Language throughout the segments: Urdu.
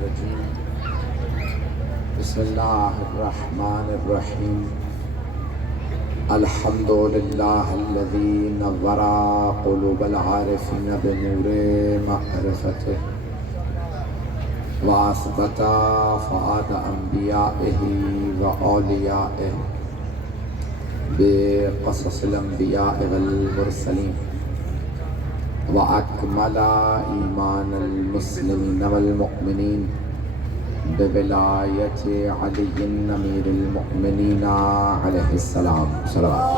الرجيم بسم الله الرحمن الرحيم الحمد لله الذي نور قلوب العارفين بنور معرفته وأثبت فؤاد أنبيائه وأوليائه بقصص الأنبياء والمرسلين وأكمل إيمان المسلمين والمؤمنين بولاية علي أمير المؤمنين عليه السلام صلوات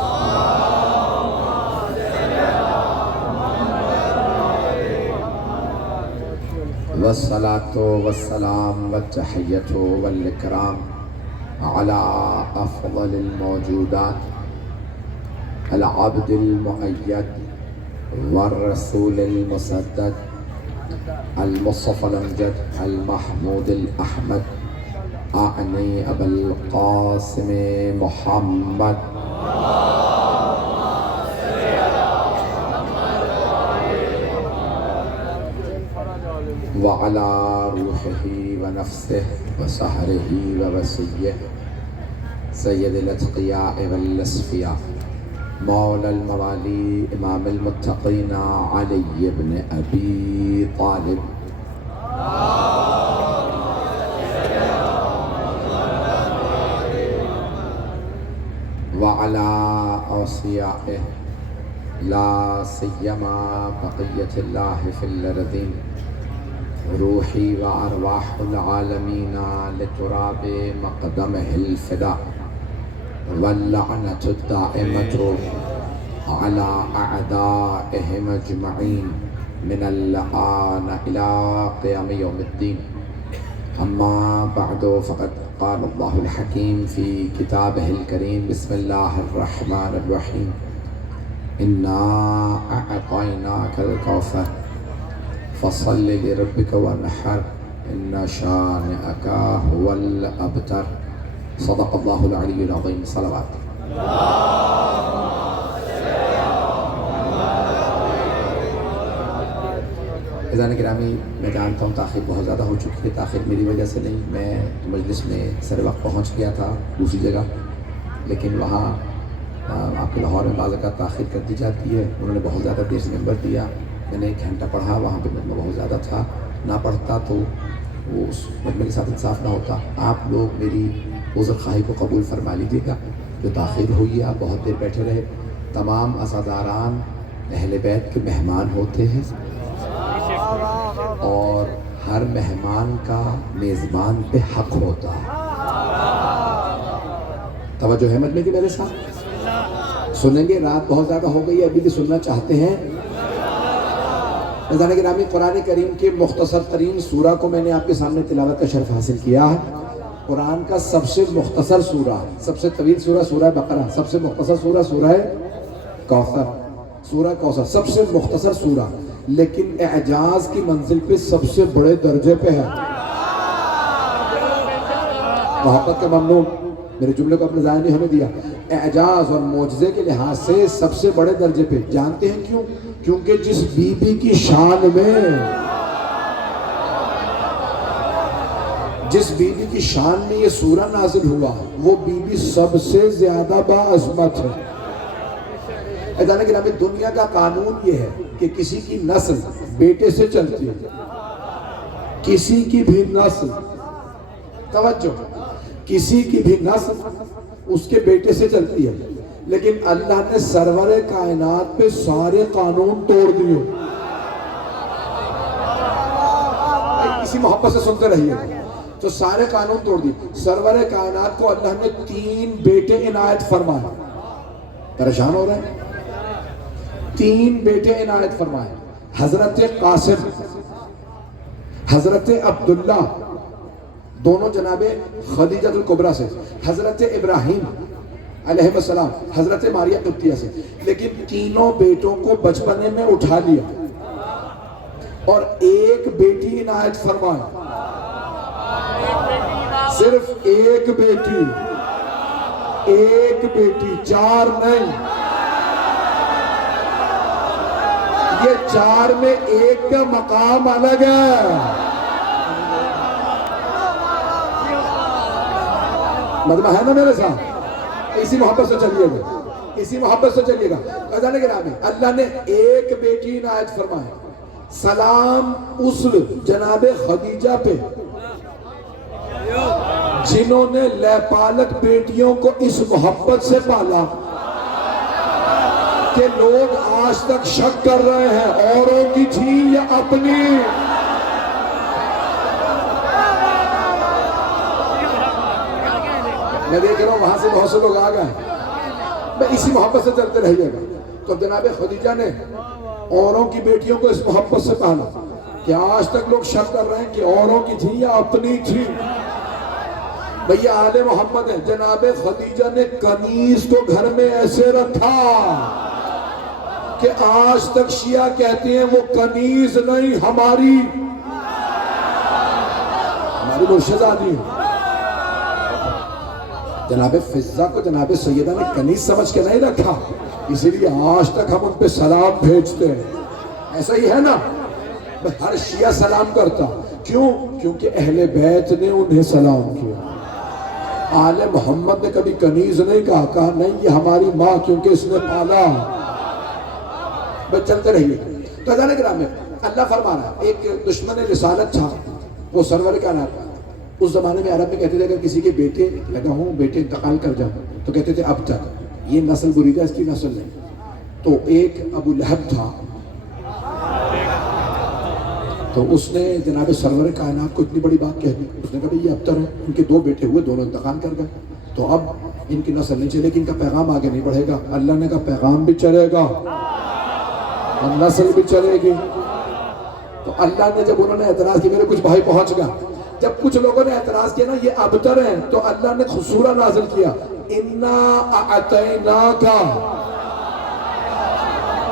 والصلاة والسلام والتحية والإكرام على أفضل الموجودات العبد المؤيد والرسول المسدد المصطفى الأمجد المحمود الأحمد أعني أبا القاسم محمد وعلى روحه ونفسه وسحره ووسيه سيد الأتقياء والأصفياء مولى الموالي إمام المتقين علي بن أبي طالب وعلى أوصيائه لا سيما بقية الله في الأرضين روحي وأرواح العالمين لتراب مقدمه الفداء واللعنة الدائمة على أعدائهم أجمعين من الآن إلى قيام يوم الدين أما بعد فقد قال الله الحكيم في كتابه الكريم بسم الله الرحمن الرحيم إنا أعطيناك الكوثر فصل لربك وانحر إن شانئك هو الأبتر صدق الله العلی العظیم صلوات عزیزان گرامی میں جانتا ہوں تاخیر بہت زیادہ ہو چکی ہے تاخیر میری وجہ سے نہیں میں مجلس میں سر وقت پہنچ گیا تھا دوسری جگہ لیکن وہاں آپ کے لاہور میں بعض اوقات تاخیر کر دی جاتی ہے انہوں نے بہت زیادہ دیر سے نمبر دیا میں نے 1 گھنٹہ پڑھا وہاں پہ نمبر بہت زیادہ تھا نہ پڑھتا تو وہ اس مجمع کے ساتھ انصاف نہ ہوتا آپ لوگ میری عذر خواہی کو قبول فرما لیجیے گا جو تاخیر ہوئی ہے آپ بہت دیر بیٹھے رہے تمام عزاداران اہل بیت کے مہمان ہوتے ہیں اور ہر مہمان کا میزبان پہ حق ہوتا ہے توجہ ہے مجمع کی میرے ساتھ سنیں گے رات بہت زیادہ ہو گئی ہے ابھی بھی سننا چاہتے ہیں عزیزان گرامی قرآن کریم کے مختصر ترین سورہ کو میں نے آپ کے سامنے تلاوت کا شرف حاصل کیا ہے قرآن کا سب سے مختصر سورہ سب سے طویل سورہ سورہ بقرہ سب سے مختصر سورہ سورہ کوثر سب سے مختصر سورہ لیکن اعجاز کی منزل پہ سب سے بڑے درجے پہ ہے محبت کا ممنون میرے جملے کو اپنے ضائع نہیں ہونے دیا اعجاز اور معجزے کے لحاظ سے سب سے بڑے درجے پہ جانتے ہیں کیوں کیونکہ جس بی بی کی شان میں جس بی بی کی شان میں یہ سورہ نازل ہوا وہ بی بی سب سے زیادہ باعظمت ہے عزیزان گرامی دنیا کا قانون یہ ہے کہ کسی کی نسل بیٹے سے چلتی ہے کسی کی بھی نسل توجہ کسی کی بھی نسل اس کے بیٹے سے چلتی ہے لیکن اللہ نے سرور کائنات پہ سارے قانون توڑ دیے کسی محبت سے سنتے رہیے تو سارے قانون توڑ دیے سرور کائنات کو اللہ نے 3 بیٹے عنایت فرمائے پریشان ہو رہے ہیں 3 بیٹے عنایت فرمائے حضرت قاسم حضرت عبداللہ دونوں جناب خدیجہ الکبریٰ سے حضرت ابراہیم علیہ السلام حضرت ماریہ قبطیہ سے لیکن تینوں بیٹوں کو بچپنے میں اٹھا لیا اور ایک بیٹی عنایت فرمائے صرف ایک بیٹی 4 نہیں یہ 4 میں ایک کا مقام الگ ہے مطلب ہے نا میرے ساتھ؟ اسی محبت سے چلیے گا، اسی محبت سے چلیے گا۔ خزانے کے نام ہے اللہ نے ایک بیٹی عنایت فرمایا، سلام اس جناب خدیجہ پہ جنہوں نے لے پالک بیٹیوں کو اس محبت سے پالا کہ لوگ آج تک شک کر رہے ہیں اوروں کی تھی یا اپنی۔ میں دیکھ رہا ہوں وہاں سے بہت سے لوگ آ گئے، میں اسی محبت سے چلتے رہیے گا۔ تو جناب خدیجہ نے اوروں کی بیٹیوں کو اس محبت سے پالا کہ آج تک لوگ شک کر رہے ہیں کہ اوروں کی تھی یا اپنی تھی۔ بھئی آل محمد ہے، جناب خدیجہ نے کنیز کو گھر میں ایسے رکھا کہ آج تک شیعہ کہتے ہیں وہ کنیز نہیں، ہماری مرشدزادی ہے۔ جناب فضہ کو جناب سیدہ نے کنیز سمجھ کے نہیں رکھا، اسی لیے آج تک ہم ان پہ سلام بھیجتے ہیں۔ ایسا ہی ہے نا، ہر شیعہ سلام کرتا، کیوں؟ کیونکہ اہل بیت نے انہیں سلام کیا۔ آل محمد نے کبھی کنیز نہیں کہا نہیں یہ ہماری ماں کیونکہ اس نے پالا۔ بس چلتے رہیے۔ تو ادانے کرام میں اللہ فرما رہا ہے، ایک دشمن رسالت تھا، وہ سرور کا نام، اس زمانے میں عرب میں کہتے تھے اگر کسی کے بیٹے لگا ہوں، بیٹے انتقال کر جائیں تو کہتے تھے اب تک یہ نسل بریدہ اس کی نسل نہیں۔ تو ایک ابو لہب تھا، تو اس نے جناب سرور کائنات کو اتنی بڑی بات کہہ دی، اس نے کہا یہ ابتر ہے، ان کے دو بیٹے ہوئے، دونوں انتقال کر گئے، تو اب ان کی نسل نہیں چلے گی، ان کا پیغام آگے نہیں بڑھے گا۔ اللہ نے کہا پیغام بھی چلے گا اور نسل بھی چلے گی۔ تو اللہ نے جب انہوں نے اعتراض کیا، میرے کچھ بھائی پہنچ گیا، جب کچھ لوگوں نے اعتراض کیا نا یہ ابتر ہیں، تو اللہ نے سورہ نازل کیا، اِنَّا أَعْطَيْنَاكَ،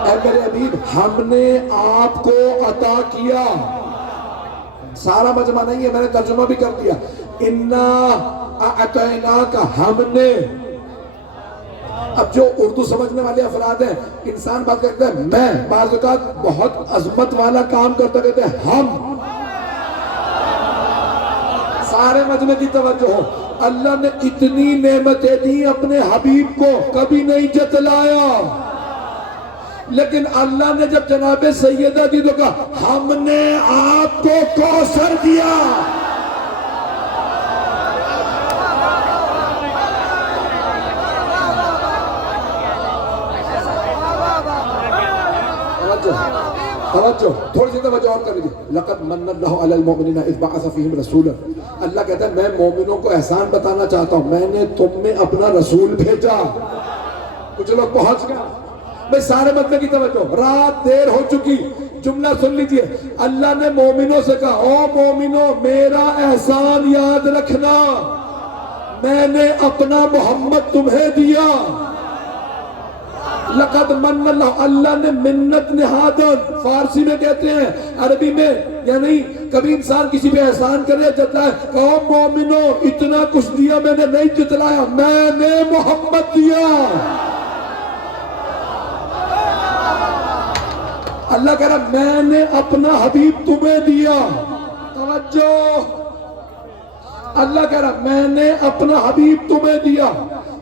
اے میرے حبیب ہم نے آپ کو عطا کیا۔ سارا مجمع نہیں ہے، میں نے ترجمہ بھی کر دیا، اِنَّا أَعْطَيْنَاكَ، ہم نے۔ اب جو اردو سمجھنے والے افراد ہیں، انسان بات کرتا ہے میں، بعض اوقات بہت عظمت والا کام کرتا کہتے ہیں ہم۔ سارے مجمع کی توجہ ہو، اللہ نے اتنی نعمتیں دی اپنے حبیب کو، کبھی نہیں جتلایا، لیکن اللہ نے جب جناب سیدہ دی تو کہا ہم نے آپ کو کوثر دیا۔ توجہ تھوڑی سی توجہ اور کر لیجیے، لقد من اللہ علی المؤمنین اذ بعث فیہم رسولا، اللہ کہتا ہے میں مومنوں کو احسان بتانا چاہتا ہوں، میں نے تم میں اپنا رسول بھیجا۔ کچھ لوگ پہنچ گیا، میں سارے مطلب کی توجہ، رات دیر ہو چکی، جملہ سن لیجیے، اللہ نے مومنوں سے کہا او مومنوں میرا احسان یاد رکھنا، میں نے اپنا محمد تمہیں دیا۔ لقد من اللہ، اللہ نے منت نہادن، فارسی میں کہتے ہیں، عربی میں یعنی کبھی انسان کسی پہ احسان کرے جتلائے، کہو مومنوں اتنا کچھ دیا میں نے نہیں جتلایا، میں نے محمد دیا۔ اللہ کہہ رہا میں نے اپنا حبیب تمہیں دیا۔ توجہ، اللہ کہہ رہا میں نے اپنا حبیب تمہیں دیا۔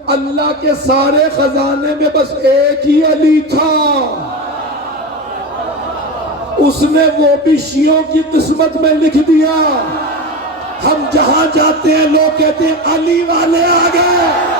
اللہ کے سارے خزانے میں بس ایک ہی علی تھا، اس نے وہ بھی شیعوں کی قسمت میں لکھ دیا۔ ہم جہاں جاتے ہیں لوگ کہتے ہیں علی والے آ گئے۔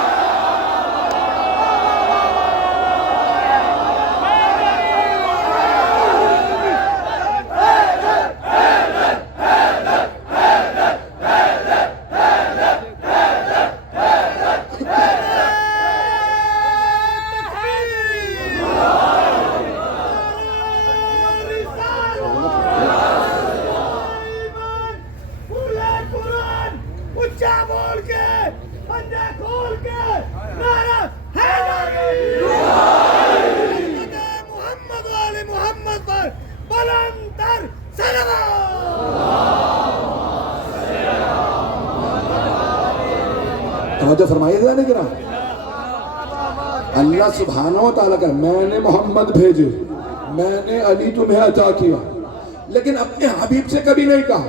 توجہ فرمائیے ذرا، نہیں کرا اللہ سبحانہ و تعالیٰ کا میں نے محمد بھیجے، میں نے علی تمہیں عطا کیا، لیکن اپنے حبیب سے کبھی نہیں کہا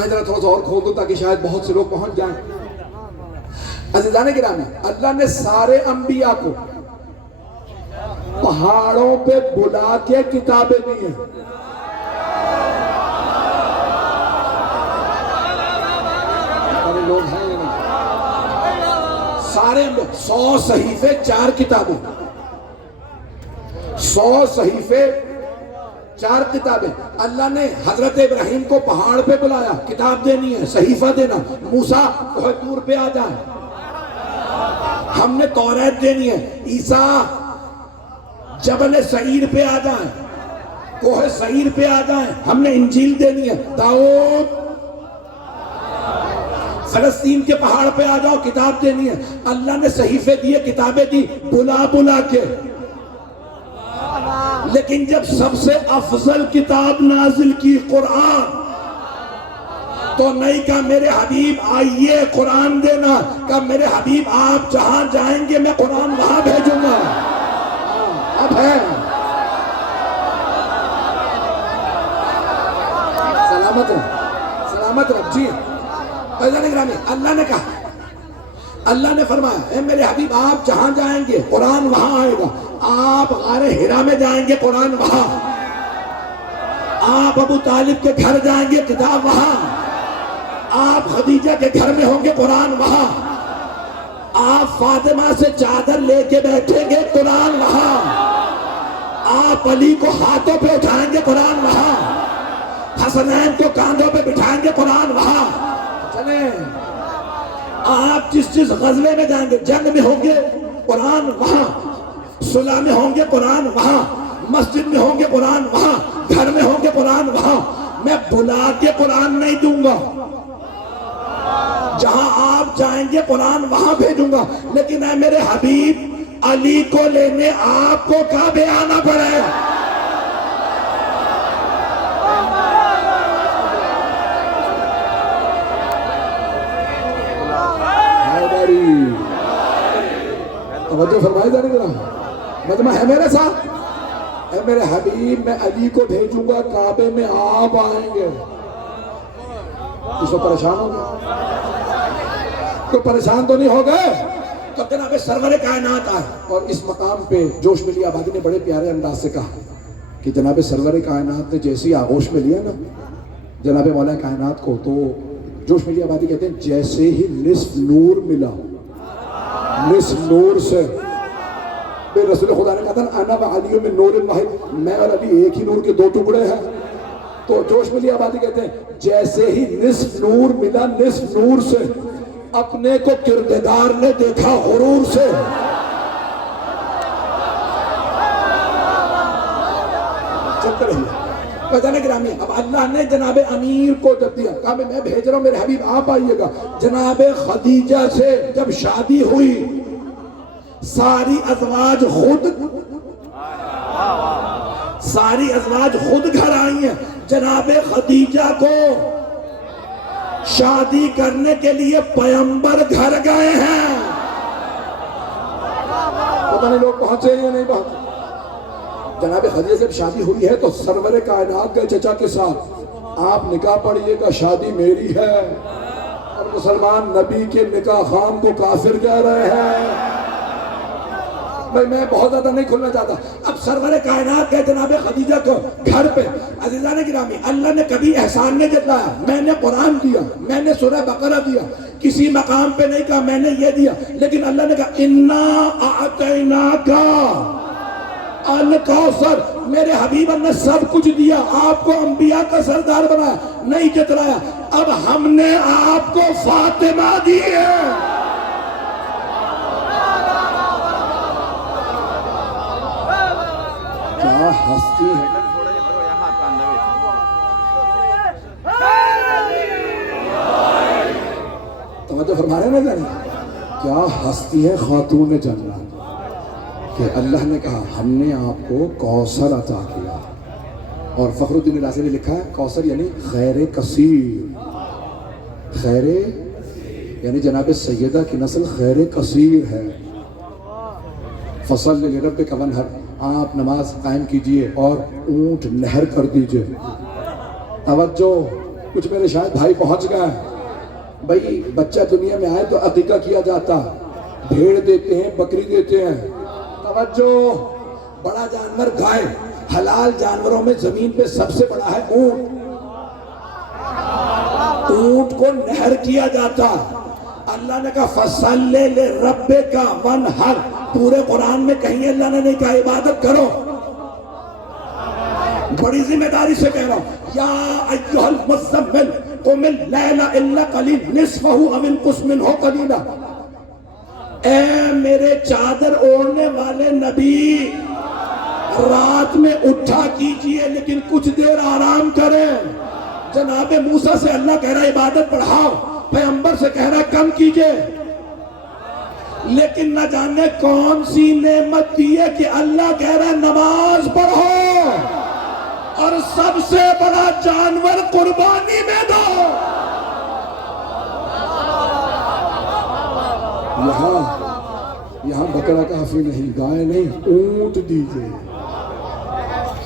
آئیں ذرا تھوڑا سا اور کھول دو تاکہ شاید بہت سے لوگ پہنچ جائیں. عزیزان گرامی، اللہ نے سارے انبیاء کو پہاڑوں پہ بلا کے کتابیں دی ہیں. لوگ ہیں سارے 100 صحیفے 4 کتابیں، 100 صحیفے 4 کتابیں. اللہ نے حضرت ابراہیم کو پہاڑ پہ بلایا، کتاب دینی ہے، صحیفہ دینا. موسیٰ کوہ طور پہ آ جائیں، ہم نے توریت دینی ہے. عیسیٰ جبل سعیر پہ آ جائیں، کوہ سعیر پہ آ جائیں، ہم نے انجیل دینی ہے. داؤد فلسطین کے پہاڑ پہ آ جاؤ، کتاب دینی ہے. اللہ نے صحیفے دیے، کتابیں دی، بلا بلا کے. لیکن جب سب سے افضل کتاب نازل کی قرآن، تو نہیں کہا میرے حبیب آئیے قرآن دینا، کہا میرے حبیب آپ جہاں جائیں گے میں قرآن وہاں بھیجوں گا. اب ہے سلامت رہو، سلامت رہو. جی اللہ نے کہا، اللہ نے فرمایا اے میرے حبیب آپ جہاں جائیں گے قرآن وہاں آئے گا. آپ غار حرا میں جائیں گے قرآن وہاں، آپ ابو طالب کے گھر جائیں گے کتاب وہاں، آپ خدیجہ کے گھر میں ہوں گے قرآن وہاں، آپ فاطمہ سے چادر لے کے بیٹھیں گے قرآن وہاں، آپ علی کو ہاتھوں پہ اٹھائیں گے قرآن وہاں، حسنین کو کاندھوں پہ بٹھائیں گے قرآن وہاں. چلیں آپ جس غزوے میں جائیں گے، جنگ میں ہوں گے قرآن وہاں، صلح میں ہوں گے قرآن وہاں، مسجد میں ہوں گے قرآن وہاں، گھر میں ہوں گے قرآن وہاں. میں بلا کے قرآن نہیں دوں گا، جہاں آپ جائیں گے قرآن وہاں بھیجوں گا. لیکن اے میرے حبیب علی کو لینے آپ کو کعبے آنا پڑے. توجہ فرمائے جانے ذرا، مجمع ہے میرے ساتھ. اے میرے حبیب میں علی کو بھیجوں گا، کعبے میں آپ آئیں گے. اس کو پریشان ہو گئے؟ کوئی پریشان تو نہیں ہو گئے؟ تو جناب سرور کائنات آئے اور اس مقام پہ جوش ملی آبادی نے بڑے پیارے انداز سے کہا کہ جناب سرور کائنات نے جیسی آغوش میں لیا نا جناب مولا کائنات کو، تو جوش ملی آبادی کہتے ہیں جیسے ہی نصف نور ملا، نصف نور سے. بے رسول خدا نے کہا تھا انا و علی من نور واحد، میں اور علی ایک ہی نور کے 2 ٹکڑے ہیں. تو جوش ملی آبادی کہتے ہیں جیسے ہی نصف نور ملا، نصف نور سے اپنے کو کردگار نے دیکھا غرور سے. چلتے رہیے بجانے گرامی. اب اللہ نے جناب امیر کو جب دیا، کہا میں بھیج رہا ہوں میرے حبیب آپ آئیے گا. جناب خدیجہ سے جب شادی ہوئی، ساری ازواج خود گھر آئی ہیں. جناب خدیجہ کو شادی کرنے کے لیے پیغمبر گھر گئے ہیں. پتہ نہیں لوگ پہنچے یا نہیں پہنچے. جناب خدیجہ سے شادی ہوئی ہے تو سرور کائنات کے چچا کے ساتھ آپ نکاح پڑھیے گا، شادی میری ہے. اور مسلمان نبی کے نکاح خان کو کافر کہہ رہے ہیں. میں بہت زیادہ نہیں کھلنا چاہتا. اب سرور کائنات کے جناب خدیجہ کو گھر پہ، عزیزان گرامی، اللہ نے کبھی احسان نہیں جتلایا. میں نے قرآن دیا، میں نے سورہ بقرہ دیا، کسی مقام پہ نہیں کہا میں نے یہ دیا. لیکن اللہ نے کہا انا اعطیناک الکوثر، میرے حبیب نے سب کچھ دیا، آپ کو انبیاء کا سردار بنایا، نہیں جتلایا. اب ہم نے آپ کو فاطمہ دی ہے. کیا ہستی ہے. توجہ فرما رہے ہیں نا جانے، کیا ہستی ہے خاتون جنت کہ اللہ نے کہا ہم نے آپ کو کوثر عطا کیا. اور فخر الدین رازی نے لکھا ہے کوثر یعنی خیر کثیر، خیر یعنی جناب سیدہ کی نسل خیر کثیر ہے. فصل لربک وانحر، آپ نماز قائم کیجئے اور اونٹ نہر کر دیجئے. توجہ کچھ میرے شاید بھائی پہنچ گئے بھائی بچہ دنیا میں آئے تو عقیقہ کیا جاتا بھیڑ دیتے ہیں بکری دیتے ہیں توجہ بڑا جانور گائے حلال جانوروں میں زمین پہ سب سے بڑا ہے اونٹ اونٹ کو نہر کیا جاتا اللہ نے کہا فَصَلِّ لِرَبِّكَ وَانْحَرْ پورے قرآن میں کہیں اللہ نے نہیں کہا عبادت کرو بڑی ذمہ داری سے کہہ رہا ہوں یا ایھا المزمل قم اللیل الا قلیل نصفہ او انقص منہ قلیلا اے میرے چادر اوڑھنے والے نبی رات میں اٹھا کیجئے لیکن کچھ دیر آرام کریں جناب موسیٰ سے اللہ کہہ رہا ہے عبادت بڑھاؤ پیغمبر سے کہہ رہا ہے کم کیجئے لیکن نہ جانے کون سی نعمت دی ہے کہ اللہ کہہ رہا ہے نماز پڑھو اور سب سے بڑا جانور قربانی میں دو یہاں بکرا کافی نہیں گائے نہیں اونٹ دیجئے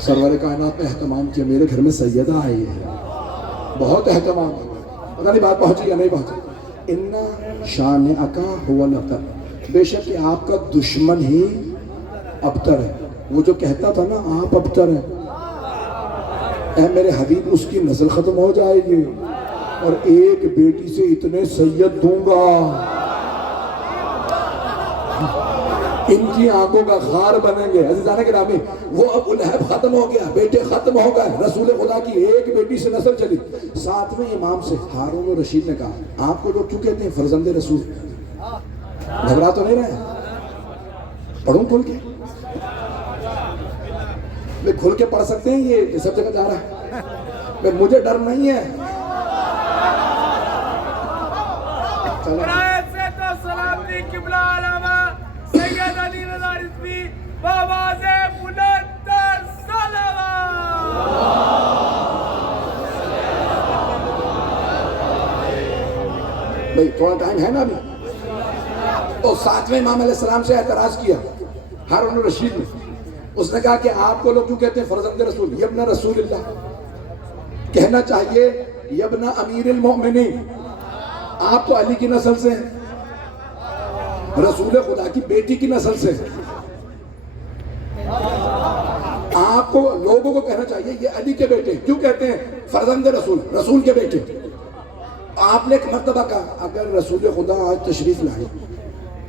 سرور کائنات نے اہتمام کیا میرے گھر میں سیدہ آئی ہے بہت اہتمام پتہ نہیں بات پہنچی یا نہیں پہنچی اِنَّ شَانِئَكَ هُوَ الْأَبْتَرُ بے شک کہ آپ کا دشمن ہی ابتر ہے وہ جو کہتا تھا نا آپ ابتر ہیں اے میرے حبیب اس کی نسل ختم ہو جائے گی اور ایک بیٹی سے اتنے سید دوں گا ان کی آنکھوں کا خار بنیں گے عزیزان گرامی وہ ابو لہب ختم ہو گیا بیٹے ختم ہو گئے رسول خدا کی ایک بیٹی سے نسل چلی ساتویں امام سے ہارون رشید نے کہا آپ کو لوگ کیوں کہتے ہیں فرزند رسول گھبرا تو نہیں رہے پڑھوں کھل کے میں کھل کے پڑھ سکتے ہیں یہ سب جگہ جا رہا ہے مجھے ڈر نہیں ہے سید علی رضا رضوی بآواز بلند صلوات بھئی تھوڑا ٹائم ہے نا ابھی تو ساتویں امام علیہ السلام سے اعتراض کیا ہارون رشید نے اس نے کہا کہ آپ کو لوگ کیوں کہتے ہیں فرزند رسول یبن رسول اللہ کہنا چاہیے یبن امیر المؤمنین آپ تو علی کی نسل سے ہیں رسول خدا کی بیٹی کی نسل سے آپ کو لوگوں کو کہنا چاہیے یہ علی کے بیٹے کیوں کہتے ہیں فرزند رسول رسول کے بیٹے آپ نے ایک مرتبہ کہا اگر رسول خدا آج تشریف لائے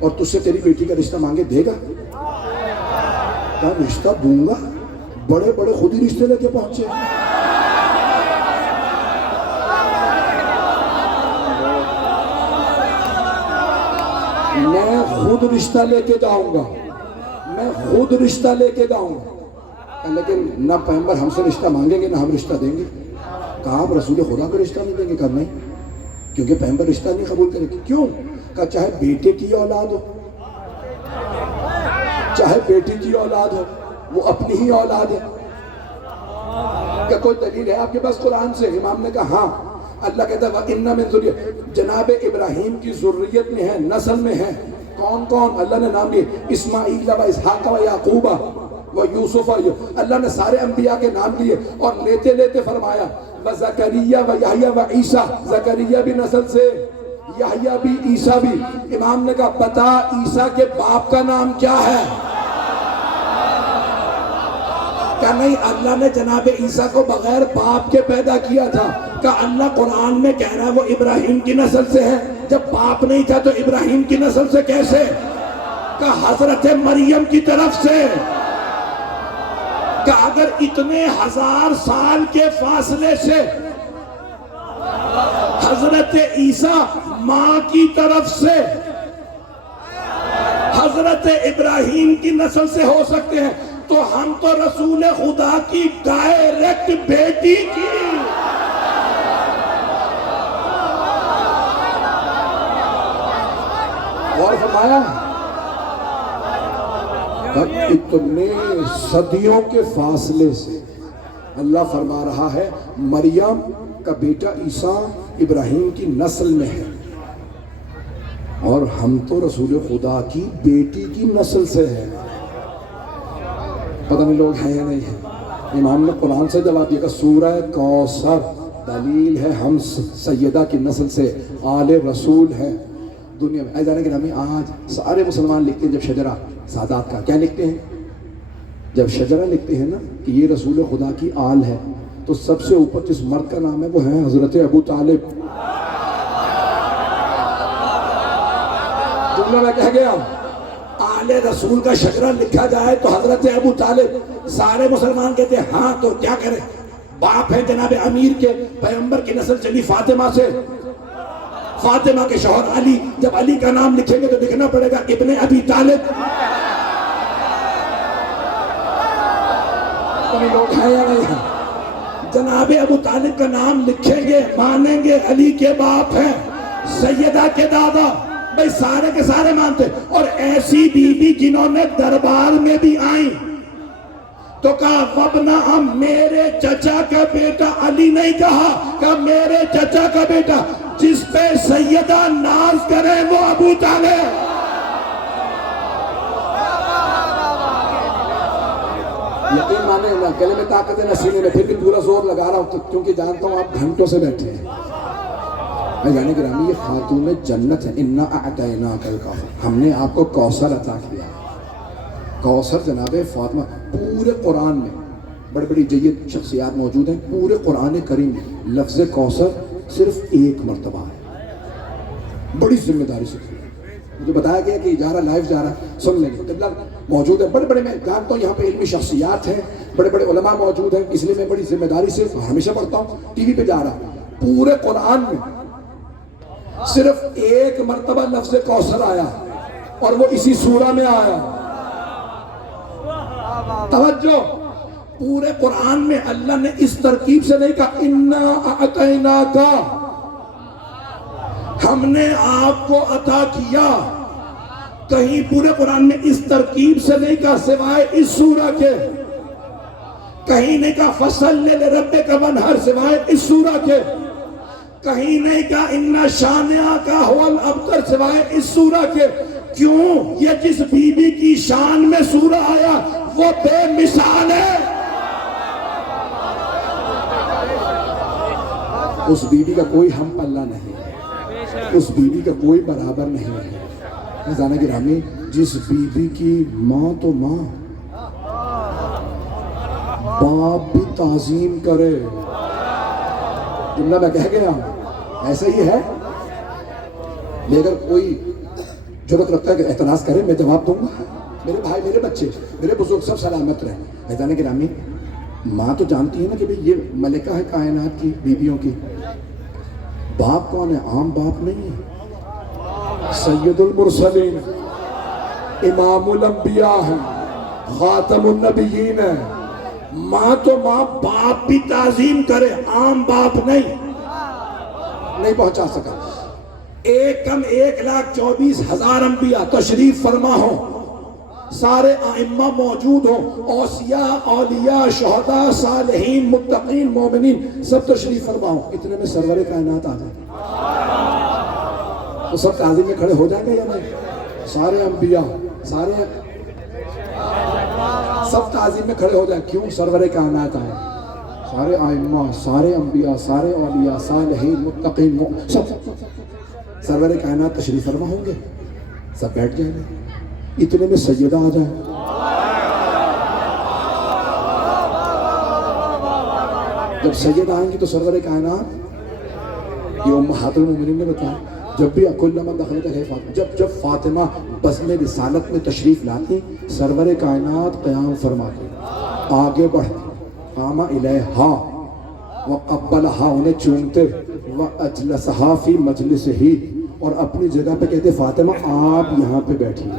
اور تجھ سے تیری بیٹی کا رشتہ مانگے دے گا کہا رشتہ دوں گا بڑے بڑے خود ہی رشتے لے کے پہنچے میں خود رشتہ لے کے جاؤں گا میں خود رشتہ لے کے جاؤں گا لیکن نہ پیغمبر ہم سے رشتہ مانگیں گے نہ ہم رشتہ دیں گے کہا آپ رسول خدا کا رشتہ نہیں دیں گے کہا نہیں کیونکہ پیغمبر رشتہ نہیں قبول کرے گی کیوں کہا چاہے بیٹے کی اولاد ہو چاہے بیٹی کی اولاد ہو وہ اپنی ہی اولاد ہے کیا کوئی دلیل ہے آپ کے پاس قرآن سے امام نے کہا ہاں اللہ کہتا ہے وَإِنَّ مِن ذُرِّيَّتِهِ جناب ابراہیم کی ذریت میں ہے نسل میں ہے کون کون اللہ نے نام لیے اسماعیل و اسحاق و یعقوب و یوسف اللہ نے سارے انبیاء کے نام لیے اور لیتے لیتے فرمایا وزکریہ و یحییٰ و عیسیٰ زکریہ بھی نسل سے یحییٰ بھی عیسیٰ بھی امام نے کہا بتا عیسیٰ کے باپ کا نام کیا ہے کہ نہیں اللہ نے جناب عیسیٰ کو بغیر باپ کے پیدا کیا تھا کہ اللہ قرآن میں کہہ رہا ہے وہ ابراہیم کی نسل سے ہے جب باپ نہیں تھا تو ابراہیم کی نسل سے کیسے کہ حضرت مریم کی طرف سے کہ اگر اتنے 1000 سال کے فاصلے سے حضرت عیسیٰ ماں کی طرف سے حضرت ابراہیم کی نسل سے ہو سکتے ہیں تو ہم تو رسول خدا کی ڈائریکٹ بیٹی کی اور فرمایا اتنے صدیوں کے فاصلے سے اللہ فرما رہا ہے مریم کا بیٹا عیسیٰ ابراہیم کی نسل میں ہے اور ہم تو رسول خدا کی بیٹی کی نسل سے ہیں پتہ نہیں لوگ ہیں یا نہیں ہیں امام نے قرآن سے جواب دیا کہ سورہ کوثر دلیل ہے ہم سیدہ کی نسل سے آل رسول ہیں دنیا میں. ایسا کہ ہمیں آج سارے مسلمان لکھتے ہیں جب شجرہ سادات کا کیا لکھتے ہیں؟ جب شجرہ لکھتے ہیں نا کہ یہ رسول خدا کی آل ہے تو سب سے اوپر جس مرد کا نام ہے وہ ہے حضرت ابو طالب. جملہ میں کہہ گیا آل رسول کا شجرہ لکھا جائے تو حضرت ابو طالب. سارے مسلمان کہتے ہیں ہاں تو کیا کریں؟ باپ ہے جناب امیر کے, پیغمبر کی نسل چلی فاطمہ سے, فاطمہ کے شوہر علی, جب علی کا نام لکھیں گے تو لکھنا پڑے گا ابن ابی طالب. لوگ ہیں یا نہیں ہیں؟ جناب ابو طالب کا نام لکھیں گے, مانیں گے علی کے باپ ہیں, سیدہ کے دادا, بھئی سارے کے سارے مانتے. اور ایسی بی بی جنہوں نے دربار میں بھی آئیں تو کہا وابنا ہم میرے چچا کا بیٹا علی نہیں کہا, کہا میرے چچا کا بیٹا. جس پہ سیدہ ناز کرے وہ ابو طالب. یقین مانے اللہ گلے میں طاقت ہے نہ سینے میں, پھر بھی پورا زور لگا رہا ہوں کیونکہ جانتا ہوں آپ گھنٹوں سے بیٹھے ہیں. میں جانے گرامی یہ خاتون جنت ہے. انا اعطیناک الکوثر, ہم نے آپ کو کوثر عطا کیا. کوثر جناب فاطمہ پورے قرآن میں بڑی بڑی جید شخصیات موجود ہیں. پورے قرآن کریم میں لفظ کوثر صرف ایک مرتبہ ہے. بڑی ذمہ داری سے مجھے بتایا گیا کہ جا رہا لائیو جا رہا, سن لیں گے. قبلہ موجود ہے, بڑے بڑے میں جانتا ہوں یہاں پہ علمی شخصیات ہیں, بڑے بڑے علماء موجود ہیں, اس لیے میں بڑی ذمہ داری سے ہمیشہ پڑھتا ہوں. ٹی وی پہ جا رہا, پورے قرآن میں صرف ایک مرتبہ لفظ کوثر آیا اور وہ اسی سورہ میں آیا. توجہ, پورے قرآن میں اللہ نے اس ترکیب سے نہیں کہا انا اعطیناک, ہم نے آپ کو عطا کیا. کہیں پورے قرآن میں اس ترکیب سے نہیں کہا سوائے اس سورہ کے. کہیں نہیں کہا فصل لربک وانحر سوائے اس سورہ کے. کہیں نہیں کہا انا شانئک ھو الابتر سوائے اس سورہ کے. کیوں؟ یہ جس بی بی کی شان میں سورہ آیا وہ بے مثال ہے. اس بی بی کا کوئی ہم پلہ نہیں, اس بی بی کا کوئی برابر نہیں ہے. جانا گرامی, جس بی بی کی ماں تو ماں, باپ بھی تعظیم کرے. جملہ میں کہہ گیا ایسا ہی ہے. اگر کوئی جرات رکھتا ہے کہ اعتراض کرے میں جواب دوں گا. میرے بھائی, میرے بچے, میرے بزرگ سب سلامت رہیں. جانا گرامی, ماں تو جانتی ہے نا کہ بھئی یہ ملکہ ہے کائنات کی بیویوں کی. باپ کون ہے؟ عام باپ نہیں ہے, سید المرسلین, امام الانبیاء ہے, خاتم النبیین ہے. ماں تو ماں, باپ بھی تعظیم کرے, عام باپ نہیں پہنچا سکا. 1,24,000 انبیاء تشریف فرما ہوں, سارے ائمہ موجود ہوں, اوصیاء, اولیاء, شہداء, صالحین, متقین, مومنین سب تشریف فرما ہوں. اتنے میں سرور کائنات آ جائے تو سب تعظیم میں کھڑے ہو جائیں گے یا نہیں؟ سارے انبیاء, سب تعظیم میں کھڑے ہو جائیں. کیوں؟ سرور کائنات آئے. سارے ائمہ, سارے انبیاء, سارے اولیاء, صالحین, متقین, سب سرور کائنات تشریف فرما ہوں گے, سب بیٹھ جائیں گے. اتنے میں سیدہ آ جائے. جب سیدہ آئیں گی تو سرور کائنات, یہ امہات المومنین نے بتایا, جب بھی کلما دخلت علیہ فاطمہ, جب فاطمہ بزم رسالت میں تشریف لاتی, سرور کائنات قیام فرماتی, آگے بڑھتی, قام الیہا وقبلہا, انہیں چومتے, واجلسہا فی مجلسہی, اور اپنی جگہ پہ کہتے فاطمہ آپ یہاں پہ بیٹھیے.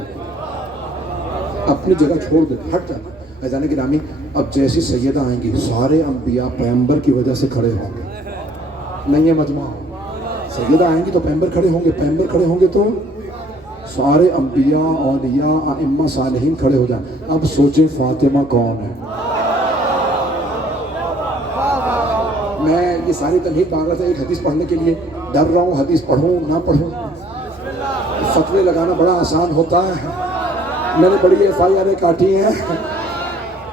اپنی جگہ چھوڑ دیتے, ہٹ جاتے. ایزان گرامی, اب جیسی سیدہ آئیں گی سارے انبیاء پیغمبر کی وجہ سے کھڑے ہوں گے. نہیں ہے مجمع, سیدہ آئیں گی تو پیغمبر کھڑے ہوں گے, پیغمبر کھڑے ہوں گے تو سارے انبیاء, اولیاء, ائمہ, صالحین کھڑے ہو جائیں. اب سوچیں فاطمہ کون ہے. میں یہ ساری تمہید مانگ رہا تھا ایک حدیث پڑھنے کے لیے, ڈر رہا ہوں حدیث پڑھوں نہ پڑھوں. فتوے لگانا بڑا آسان ہوتا ہے, میں نے بڑی FIR کاٹی ہیں.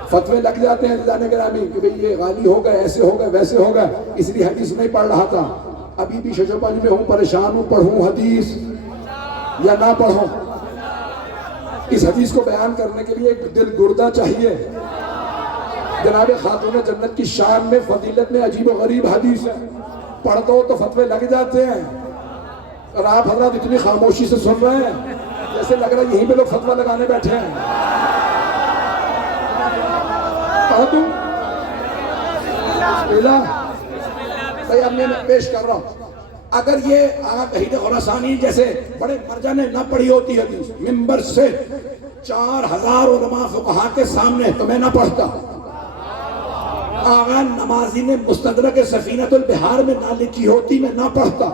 فتوے لگ جاتے ہیں عزیزان گرامی کہ بھئی یہ غالی ہوگا، ایسے ہوگا، ویسے ہوگا، اس لیے حدیث نہیں پڑھ رہا تھا، ابھی بھی شش و پنج میں ہوں، پریشان ہوں، پڑھوں حدیث یا نہ پڑھوں؟ اس حدیث کو بیان کرنے کے لیے ایک دل گردہ چاہیے۔ جناب خاتون جنت کی شان میں، فضیلت میں عجیب و غریب حدیث ہے، پڑھ دو تو فتوے لگ جاتے ہیں، اور آپ حضرات اتنی خاموشی سے سن رہے ہیں جیسے لگ رہا ہے یہیں پہ لوگ فتوہ لگانے بیٹھے ہیں۔ پڑھ دوں؟ بسم اللہ۔ بھئی اب میں پیش کر رہا ہوں، اگر یہ وحید خراسانی جیسے بڑے مرجع نے نہ پڑھی ہوتی حدیث منبر سے 4000 علماء فقہا کے سامنے، تو میں نہ پڑھتا۔ آغا نمازی نے مستدرک سفینۃ البحار میں نہ لکھی ہوتی، میں نہ پڑھتا۔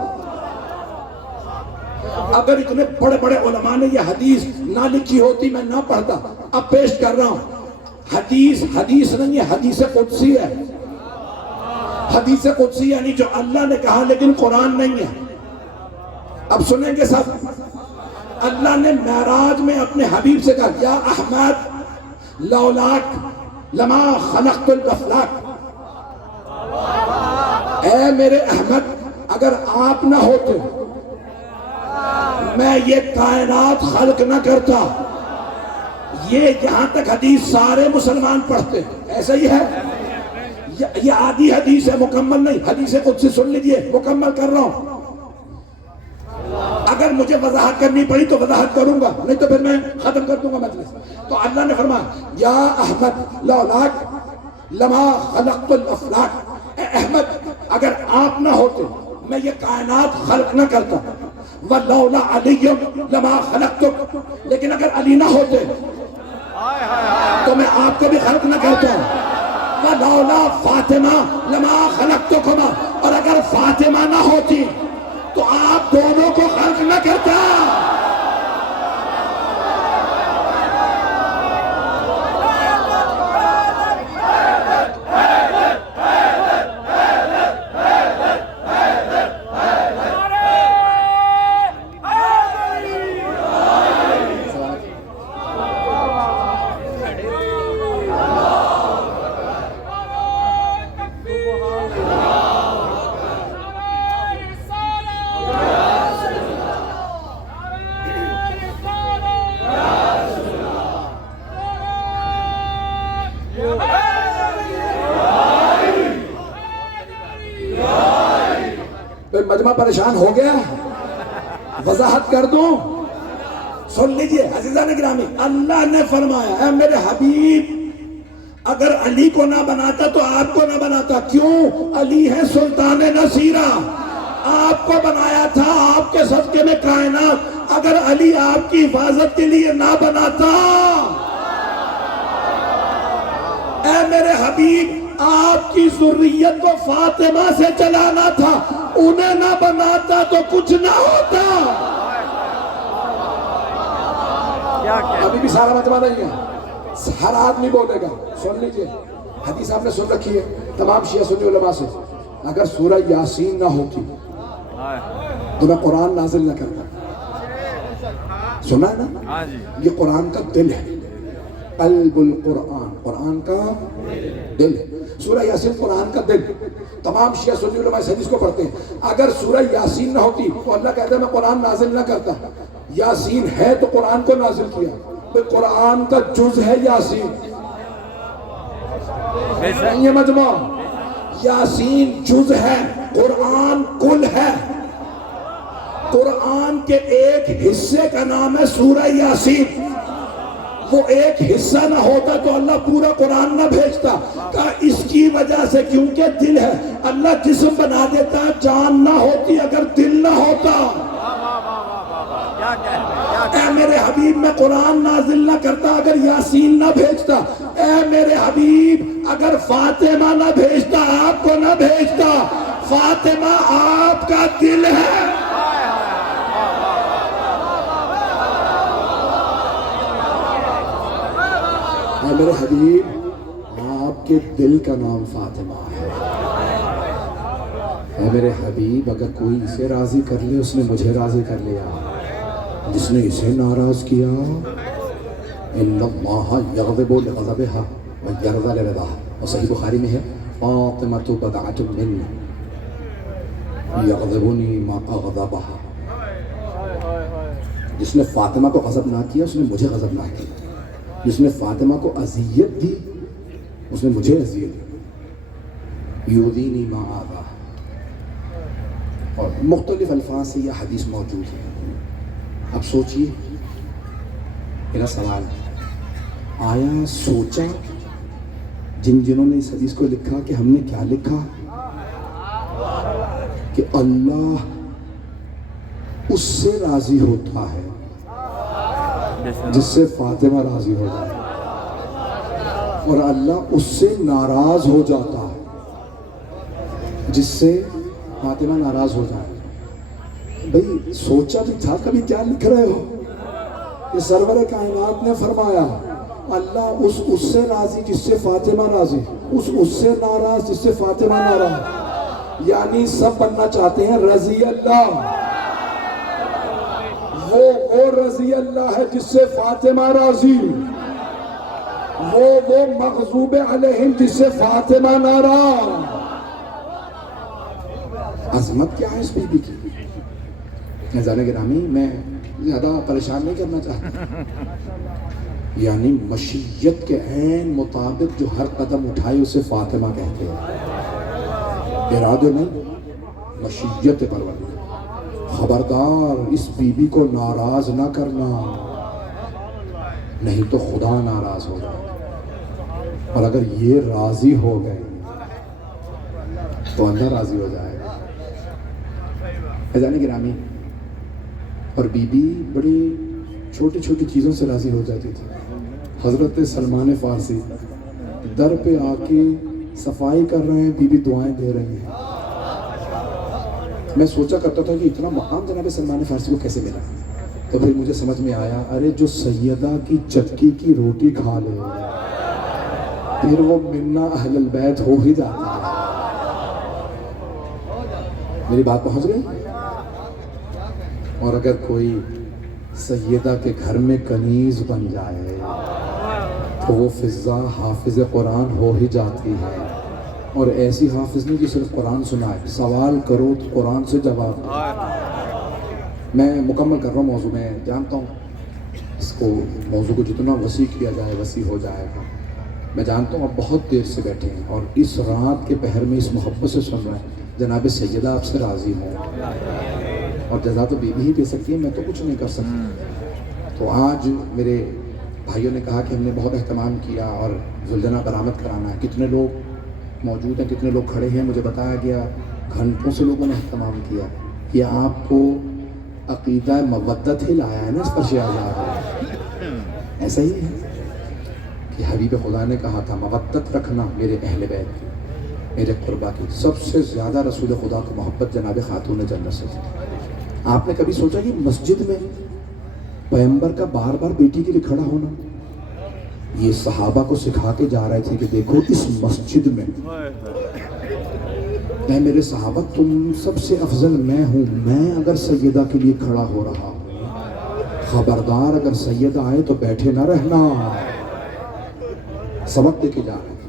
اگر اتنے بڑے بڑے علماء نے یہ حدیث نہ لکھی ہوتی، میں نہ پڑھتا۔ اب پیش کر رہا ہوں، حدیث نہیں ہے، حدیث قدسی ہے۔ حدیث قدسی یعنی جو اللہ نے کہا لیکن قرآن نہیں ہے۔ اب سنیں گے سب، اللہ نے معراج میں اپنے حبیب سے کہا یا احمد لولاک لما خلقت الافلاک، اے میرے احمد اگر آپ نہ ہوتے میں یہ کائنات خلق نہ کرتا۔ یہ جہاں تک حدیث سارے مسلمان پڑھتے ہیں، ایسا ہی ہے، یہ آدھی حدیث ہے، مکمل نہیں۔ حدیث قدسی سن لیجئے، مکمل کر رہا ہوں۔ اگر مجھے وضاحت کرنی پڑی تو وضاحت کروں گا، نہیں تو پھر میں ختم کر دوں گا مجلس۔ تو اللہ نے فرمایا یا احمد لولاک لما خلقت الافلاک، اے احمد اگر آپ نہ ہوتے میں یہ کائنات خلق نہ کرتا۔ وَلَوْلَا عَلِيٌّ لَمَا خَلَقْتُكَ، لیکن اگر علی نہ ہوتے تو میں آپ کو بھی خلق نہ کرتا۔ وَلَوْلَا فاطمہ لَمَا خَلَقْتُكُمَا، اور اگر فاطمہ نہ ہوتی تو آپ دونوں کو خلق نہ کرتا۔ مجمع پریشان ہو گیا؟ وضاحت کر دوں؟ سن لیجئے عزیزان گرامی، اللہ نے فرمایا اے میرے حبیب اگر علی کو نہ بناتا تو آپ کو نہ بناتا۔ کیوں؟ علی ہے سلطان نصیرہ، آپ کو بنایا تھا آپ کے صدقے میں کائنات۔ اگر علی آپ کی حفاظت کے لیے نہ بناتا، اے میرے حبیب آپ کی ذریت کو فاطمہ سے چلانا تھا، انہیں نہ بناتا تو کچھ نہ ہوتا۔ ابھی بھی سارا مجمع نہیں ہے، ہر آدمی بولے گا، سن لیجئے حدیث آپ نے سن رکھی ہے تمام شیعہ سنی علماء سے، اگر سورہ یاسین نہ ہوتی تو میں قرآن نازل نہ کرتا۔ سنا ہے نا؟ یہ قرآن کا دل ہے، قلب القرآن، قرآن کا دل ہے۔ سورہ یاسین قرآن کا دل، تمام شیعہ سنی علماء اس حدیث کو پڑھتے ہیں۔ اگر سورہ یاسین نہ ہوتی تو اللہ کہتا ہے میں قرآن نازل نہ کرتا۔ یاسین ہے تو قرآن کو نازل کیا، قرآن کا جز ہے یاسین، نہیں ہے مجمع۔ یاسین جز ہے، قرآن کل ہے۔ قرآن کے ایک حصے کا نام ہے سورہ یاسین۔ وہ ایک حصہ نہ ہوتا تو اللہ پورا قرآن نہ بھیجتا۔ کہا اس کی وجہ سے کیونکہ دل ہے، اللہ جسم بنا دیتا، جان نہ ہوتی اگر دل نہ ہوتا۔ اے میرے حبیب میں قرآن نازل نہ کرتا اگر یاسین نہ بھیجتا۔ اے میرے حبیب اگر فاطمہ نہ بھیجتا، آپ کو نہ بھیجتا۔ فاطمہ آپ کا دل ہے۔ اے میرے حبیب آپ کے دل کا نام فاطمہ ہے۔ اے میرے حبیب اگر کوئی اسے راضی کر لے اس نے مجھے راضی کر لیا، جس نے اسے ناراض کیا ان اللہ یغضب لغضبها، وَيَرْضَى لِرِضَاهَا، اور صحیح بخاری میں ہے فاطمۃ بضعۃ منی یغضبنی ما اغضبها، جس نے فاطمہ کو غضب نہ کیا اس نے مجھے غضب نہ کیا، جس نے فاطمہ کو اذیت دی اس نے مجھے اذیت دی، یؤذینی ما آذاہ، اور مختلف الفاظ سے یہ حدیث موجود ہے۔ اب سوچئے، میرا سوال ہے، آیا سوچا جنہوں نے اس حدیث کو لکھا کہ ہم نے کیا لکھا؟ کہ اللہ اس سے راضی ہوتا ہے جس سے فاطمہ راضی ہو جائے، اور اللہ اس سے ناراض ہو جاتا ہے جس سے فاطمہ ناراض ہو جائے۔ بھئی سوچا بھی تھا کبھی کیا لکھ رہے ہو؟ کہ سرور کائنات نے فرمایا اللہ اس سے راضی جس سے فاطمہ راضی، اس سے ناراض جس سے فاطمہ ناراض، یعنی سب بننا چاہتے ہیں رضی اللہ، وہ رضی اللہ ہے جس سے فاطمہ راضی، وہ مغضوب علیہم جس سے فاطمہ ناراض۔ عظمت کیا ہے اس بی بی کی؟ عزیزان گرامی، میں زیادہ پریشان نہیں کرنا چاہتا، یعنی مشیت کے عین مطابق جو ہر قدم اٹھائے اسے فاطمہ کہتے ہیں، ارادے نہیں، مشیت پروردگار۔ خبردار اس بی بی کو ناراض نہ کرنا، نہیں تو خدا ناراض ہو جائے، اور اگر یہ راضی ہو گئے تو اللہ راضی ہو جائے گا۔ عزیزان گرامی، اور بی بی بڑی چھوٹی چھوٹی چیزوں سے راضی ہو جاتی تھی۔ حضرت سلمان فارسی در پہ آ کے صفائی کر رہے ہیں، بی بی دعائیں دے رہی ہیں۔ میں سوچا کرتا تھا کہ اتنا مقام جناب سلمان فارسی کو کیسے ملا، تو پھر مجھے سمجھ میں آیا، ارے جو سیدہ کی چکی کی روٹی کھا لے پھر وہ منا اہل البیت ہو ہی جاتا ہے۔ میری بات پہنچ گئی؟ اور اگر کوئی سیدہ کے گھر میں کنیز بن جائے تو وہ فضا حافظ قرآن ہو ہی جاتی ہے، اور ایسی حافظ نہیں جو صرف قرآن سنائے، سوال کرو تو قرآن سے جواب دے۔ میں مکمل کر رہا ہوں موضوع، میں جانتا ہوں اس کو موضوع کو جتنا وسیع کیا جائے وسیع ہو جائے گا۔ میں جانتا ہوں آپ بہت دیر سے بیٹھے ہیں اور اس رات کے پہر میں اس محبت سے سن رہے ہیں جناب سیدہ آپ سے راضی ہوں، اور جزا تو بی بی ہی دے سکتی ہے، میں تو کچھ نہیں کر سکتا۔ تو آج میرے بھائیوں نے کہا کہ ہم نے بہت اہتمام کیا اور زلجنہ برآمد کرانا ہے۔ کتنے لوگ موجود ہیں، کتنے لوگ کھڑے ہیں، مجھے بتایا گیا گھنٹوں سے لوگوں نے اہتمام کیا۔ یہ آپ کو عقیدہ مودت ہی لایا ہے نا اس پر شہزاد ہے، ایسا ہی ہے کہ حبیب خدا نے کہا تھا مودت رکھنا میرے اہل بیت کی، میرے قربا کی۔ سب سے زیادہ رسول خدا کو محبت جناب خاتون جنت سے۔ آپ نے کبھی سوچا کہ مسجد میں پیغمبر کا بار بار بیٹی کے لیے کھڑا ہونا؟ یہ صحابہ کو سکھا کے جا رہے تھے کہ دیکھو اس مسجد میں اے میرے صحابہ تم سب سے افضل میں ہوں، میں اگر سیدہ کے لیے کھڑا ہو رہا ہوں، خبردار اگر سیدہ آئے تو بیٹھے نہ رہنا، سبق دے کے جا رہے ہیں۔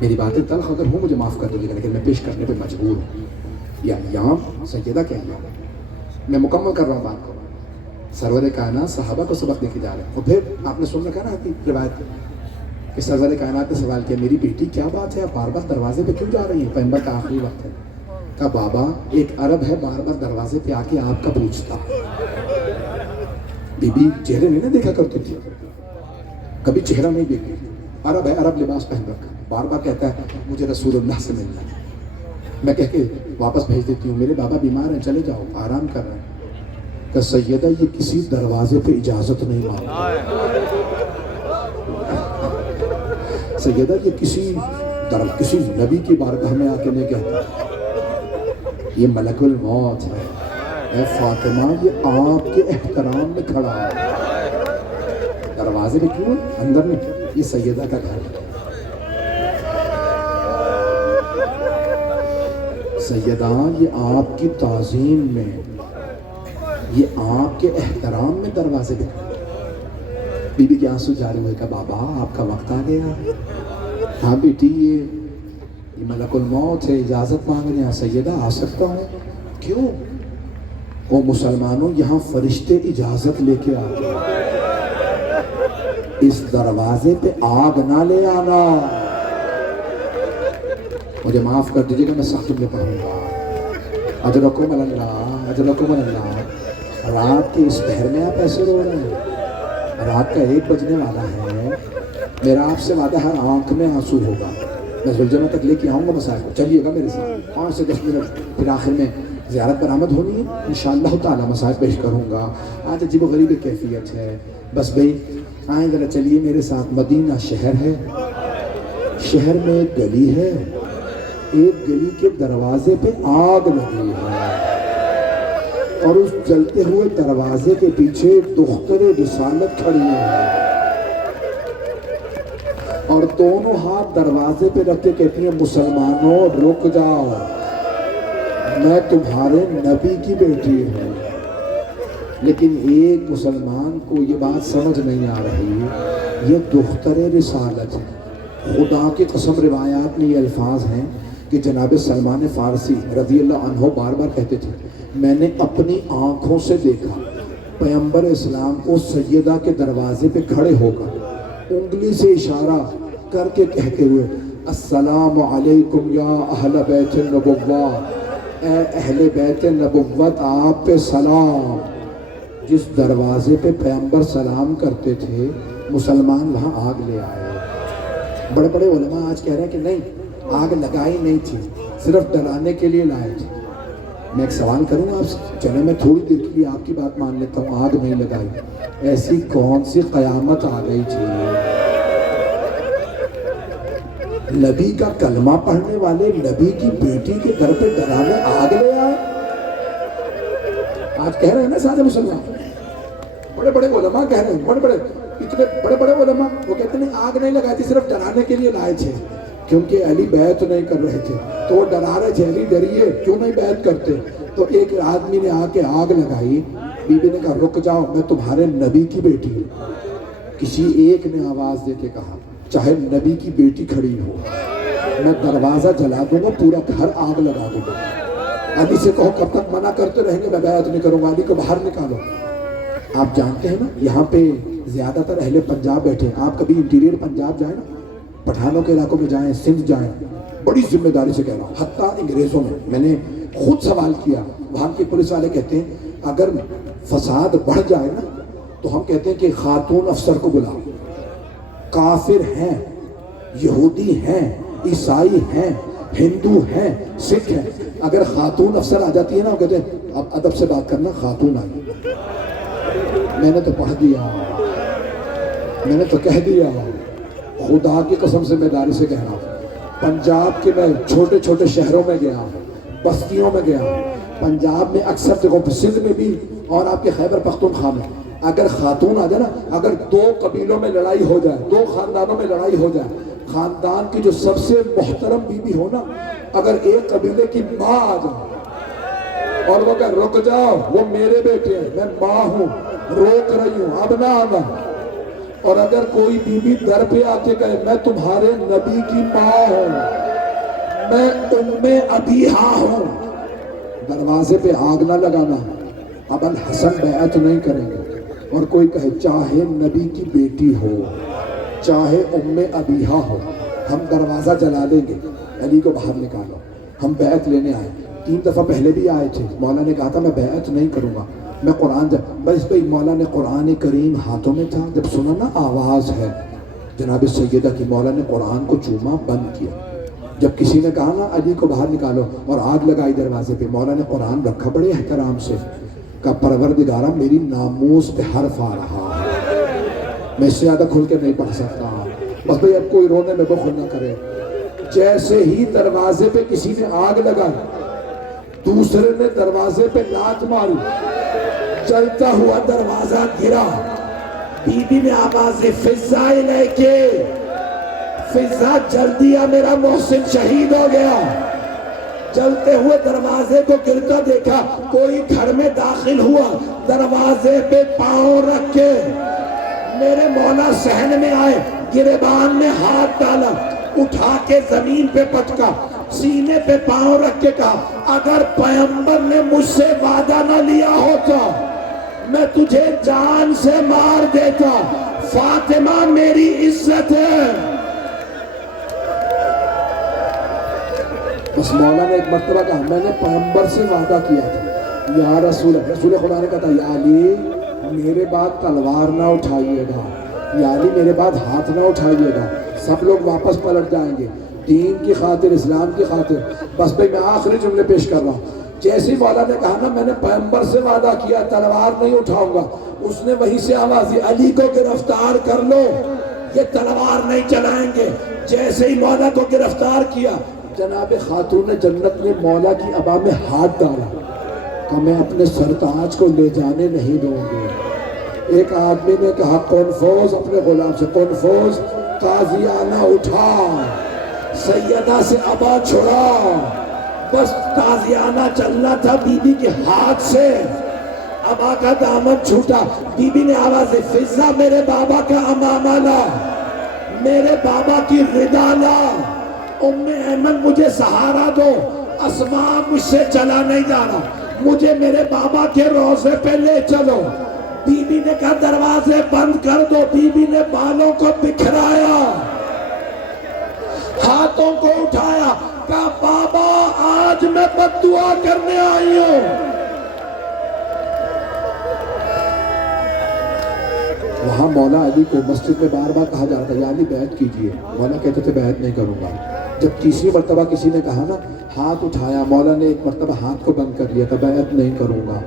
میری باتیں تلخ اگر ہوں مجھے معاف کر دو، لیکن میں پیش کرنے پہ مجبور ہوں۔ یا ایام سیدہ کیا ایام، میں مکمل کر رہا ہوں بات کو۔ سرور کائنات صحابہ کو سبق دے کے جا رہے ہیں، اور پھر آپ نے سن رکھا نا حدیث روایت کہ سرور کائنات نے سوال کیا میری بیٹی کیا بات ہے، آپ بار بار دروازے پہ کیوں جا رہی ہیں؟ پیغمبر کا آخری وقت ہے، کہا بابا ایک عرب ہے بار بار دروازے پہ آ کے آپ کا پوچھتا۔ بی بی چہرے نہیں نہ دیکھا کرتی تھی، کبھی چہرہ نہیں دیکھتی، عرب ہے، عرب لباس پہن رکھا، بار بار کہتا ہے مجھے رسول اللہ سے ملنا ہے، میں کہہ کے واپس بھیج دیتی ہوں میرے بابا بیمار ہیں چلے جاؤ آرام کر رہے ہیں۔ کہ سیدہ یہ کسی دروازے پہ اجازت نہیں مانگتا، سیدہ یہ کسی نبی کی بارگاہ میں آ کے نہیں کہتا، یہ ملک الموت ہے، اے فاطمہ یہ آپ کے احترام میں کھڑا ہے، دروازے پہ کیوں اندر نہیں، یہ سیدہ کا گھر ہے۔ سیدہ یہ آپ کی تعظیم میں، یہ آپ کے احترام میں دروازے پہ کھڑا ہے۔ بی بی کے آنسو جاری ہوئے، کہا بابا آپ کا وقت آ گیا. ہاں بیٹی یہ ملک الموت ہے، اجازت مانگ رہے ہیں. سیدہ آ سکتا ہوں؟ کیوں؟ وہ مسلمانوں یہاں فرشتے اجازت لے کے آتے ہیں، اس دروازے پہ آگ نہ لے آنا. مجھے معاف کر دیجیے گا، میں سخت میں پڑھوں گا. اجرکم اللہ، اجرکم اللہ. رات کے اس پہر میں آپ ایسے رو رہے ہیں؟ رات کا 1 بجنے والا ہے. میرا آپ سے وعدہ ہر آنکھ میں آنسو ہوگا. میں زلجمہ تک لے کے آؤں گا مسائل کو، چلیے گا میرے ساتھ 5 سے 10 منٹ. پھر آخر میں زیارت برآمد ہونی ہے، انشاءاللہ تعالی مسائل پیش کروں گا. آج عجیب و غریب کیفیت ہے. بس بھئی آئیں ذرا چلیے میرے ساتھ. مدینہ شہر ہے، شہر میں ایک گلی ہے، ایک گلی کے دروازے پہ آگ لگی ہے، اور اس جلتے ہوئے دروازے کے پیچھے دختر رسالت کھڑی ہے، اور دونوں ہاتھ دروازے پہ رکھ کے کہتی ہیں مسلمانوں رک جاؤ، میں تمہارے نبی کی بیٹی ہوں. لیکن ایک مسلمان کو یہ بات سمجھ نہیں آ رہی، یہ دختر رسالت ہے. خدا کی قسم روایات میں یہ الفاظ ہیں کہ جناب سلمان فارسی رضی اللہ عنہ بار بار کہتے تھے میں نے اپنی آنکھوں سے دیکھا پیغمبر اسلام کو سیدہ کے دروازے پہ کھڑے ہو کر انگلی سے اشارہ کر کے کہتے ہوئے السلام علیکم یا اہل بیت النبوہ، اے اہل بیت نبوت آپ پہ سلام. جس دروازے پہ پیغمبر سلام کرتے تھے مسلمان وہاں آگ لے آئے. بڑے بڑے علماء آج کہہ رہے ہیں کہ نہیں، آگ لگائی نہیں تھی، صرف ڈرانے کے لیے لائے تھے. میں ایک سوال کروں آپ سے، چلے میں تھوڑی دیر کے لیے آپ کی بات مان لیتا ہوں، آگ نہیں لگائی، ایسی کون سی قیامت آ گئی تھی؟ نبی کا کلمہ پڑھنے والے نبی کی بیٹی کے در پہ ڈرانے آگ لے آئے. آج کہہ رہے ہیں نا سارے مسلمان، بڑے بڑے علماء کہہ رہے ہیں، بڑے بڑے اتنے بڑے بڑے علماء وہ کہتے ہیں آگ نہیں لگائی تھی، صرف ڈرانے کے لیے لائے تھے، کیونکہ علی بیعت نہیں کر رہے تھے تو وہ ڈرا رہے تھے علی ڈریے کیوں نہیں بیعت کرتے. تو ایک آدمی نے آ کے آگ لگائی، بی بی نے کہا رک جاؤ میں تمہارے نبی کی بیٹی ہوں. کسی ایک نے آواز دے کے کہا چاہے نبی کی بیٹی کھڑی ہو میں دروازہ جلا دوں گا، پورا گھر آگ لگا دوں گا. علی سے کہو کب تک منع کرتے رہیں گے، میں بیعت نہیں کروں گا، علی کو باہر نکالو. آپ جانتے ہیں نا یہاں پہ زیادہ تر اہل پنجاب بیٹھے ہیں. آپ کبھی انٹیریئر پنجاب جائیں نا، پٹھانوں کے علاقوں میں جائیں، سندھ جائیں، بڑی ذمہ داری سے کہہ رہا ہوں، حتیٰ انگریزوں میں نے خود سوال کیا، وہاں کے پولیس والے کہتے ہیں اگر فساد بڑھ جائے نا تو ہم کہتے ہیں کہ خاتون افسر کو بلاؤ. کافر ہیں، یہودی ہیں، عیسائی ہیں، ہندو ہیں، سکھ ہیں، اگر خاتون افسر آ جاتی ہے نا وہ کہتے ہیں اب ادب سے بات کرنا، خاتون آئی. میں نے تو پڑھ دیا، میں نے تو کہہ دیا، خدا کی قسم سے میں داری سے کہہ رہا ہوں. پنجاب کے میں چھوٹے چھوٹے شہروں میں گیا، بستیوں میں گیا، پنجاب میں اکثر جگہوں پہ، سندھ میں بھی اور آپ کے خیبر پختونخوا میں، اگر خاتون آ جائے نا، اگر 2 قبیلوں میں لڑائی ہو جائے، 2 خاندانوں میں لڑائی ہو جائے، خاندان کی جو سب سے محترم بیوی ہو نا، اگر ایک قبیلے کی ماں آ جائے اور وہ کہ رک جاؤ وہ میرے بیٹے ہیں، میں ماں ہوں، روک رہی ہوں اب نہ آنا، اور اگر کوئی بیوی در پہ آ کے کہے میں تمہارے نبی کی ماں ہوں، میں ام ابیہا ہوں، دروازے پہ آگ نہ لگانا. اب الحسن بیعت نہیں کریں گے. اور کوئی کہے چاہے نبی کی بیٹی ہو چاہے ام ابیہا ہو، ہم دروازہ جلا لیں گے، علی کو باہر نکالو، ہم بیعت لینے آئے. 3 دفعہ پہلے بھی آئے تھے، مولا نے کہا تھا میں بیعت نہیں کروں گا، میں قرآن بس بھئی مولا نے قرآن کریم ہاتھوں میں تھا، جب سنا نا آواز ہے جناب سیدہ کی، مولا نے قرآن کو چوما، بند کیا. جب کسی نے کہا نا علی کو باہر نکالو اور آگ لگائی دروازے پہ، مولا نے قرآن رکھا بڑے احترام سے، کہا پروردگارہ میری ناموس پہ حرف آ رہا ہے، میں اس سے زیادہ کھل کے نہیں پڑھ سکتا، بس بھئی اب کوئی رونے میں بخل نہ کرے. جیسے ہی دروازے پہ کسی نے آگ لگائی، دوسرے نے دروازے پہ لات ماری، چلتا ہوا دروازہ گرا. بی بی نے آواز فضا لے کے، فضا جلدی آ میرا محسن شہید ہو گیا. چلتے ہوئے دروازے کو گرتا دیکھا، کوئی گھر میں داخل ہوا، دروازے پہ پاؤں رکھ کے میرے مولا صحن میں آئے، گریبان میں ہاتھ ڈالا، اٹھا کے زمین پہ پٹکا، سینے پہ پاؤں رکھ کے کہا اگر پیغمبر نے مجھ سے وعدہ نہ لیا ہوتا میں تجھے جان سے مار دیتا، فاطمہ میری عزت ہے۔ بس مولا نے ایک مرتبہ کہا میں نے پیغمبر سے وعدہ کیا تھا، یا رسول خدا نے کہا تھا یا علی میرے بعد تلوار نہ اٹھائیے گا، یا علی میرے بعد ہاتھ نہ اٹھائیے گا، سب لوگ واپس پلٹ جائیں گے دین کی خاطر، اسلام کی خاطر۔ بس بھئی میں آخری جملے پیش کر رہا ہوں، جیسے مولا نے کہا نا میں نے پیغمبر سے وعدہ کیا تلوار نہیں اٹھاؤں گا، اس نے وہیں سے آواز دی علی کو گرفتار کر لو، یہ تلوار نہیں چلائیں گے۔ جیسے ہی مولا کو گرفتار کیا، جناب خاتون جنت نے مولا کی ابا میں ہاتھ ڈالا کہ میں اپنے سرتاج کو لے جانے نہیں دوں گی۔ ایک آدمی نے کہا کنفوز اپنے غلام سے، کنفوز تازیانہ اٹھا، سیدہ سے ابا چھڑا، بس تازیانہ چلنا تھا بی بی کے ہاتھ سے، ابا کا دامن چھوٹا، بی بی نے آواز دی فضہ میرے بابا کا امامہ لا، میرے بابا کی ردا لا، ام ایمن مجھے سہارا دو، اسماء مجھ سے چلا نہیں جا رہا، مجھے میرے بابا کے روضے پہ لے چلو۔ بی بی نے کہا دروازے بند کر دو، بی بی نے بالوں کو بکھرایا، ہاتھوں کو اٹھایا، کہا بابا آج میں بد دعا کرنے آئی ہوں۔ وہاں مولا علی کو مسجد میں بار بار کہا جا رہا تھا یا علی بیعت کیجئے، مولا کہتے تھے بیعت نہیں کروں گا۔ جب تیسری مرتبہ کسی نے کہا نا ہاتھ اٹھایا، مولا نے ایک مرتبہ ہاتھ کو بند کر لیا تھا، بیعت نہیں کروں گا۔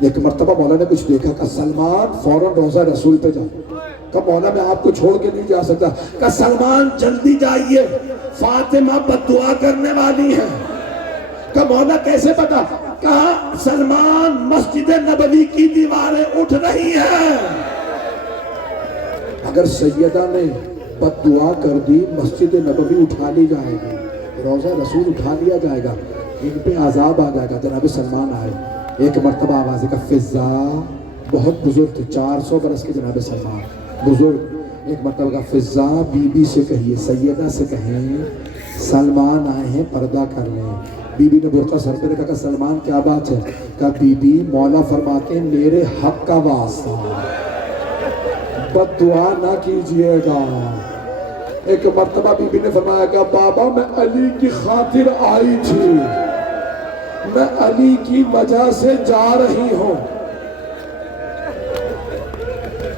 ایک مرتبہ مولا نے کچھ دیکھا کہ سلمان فوراً روضہ رسول پہ جاؤ، کہ مولا میں آپ کو چھوڑ کے نہیں جا سکتا، کہ سلمان جلدی جائیے فاطمہ بد دعا کرنے والی ہے۔ کہ مولا کیسے پتا؟ کہا سلمان مسجد نبوی کی دیواریں اٹھ رہی ہیں، اگر سیدہ نے بد دعا کر دی مسجد نبوی اٹھا لی جائے گی، روضہ رسول اٹھا لیا جائے گا، ان پہ عذاب آ جائے گا۔ جناب سلمان آئے، ایک مرتبہ آواز کا فضا، بہت بزرگ تھے، 400 برس کے جناب سلمان بزرگ، ایک مرتبہ کا فضا بی بی سے کہیے، سیدہ سے کہیں سلمان آئے ہیں پردہ کر لیں۔ بی بی نے برقع سر پہ رکھا کہ سلمان کیا بات ہے؟ کہا بی بی مولا فرماتے ہیں میرے حق کا واسطہ بد دعا نہ کیجئے گا۔ ایک مرتبہ بی بی نے فرمایا کہ بابا میں علی کی خاطر آئی تھی، میں علی کی وجہ سے جا رہی ہوں۔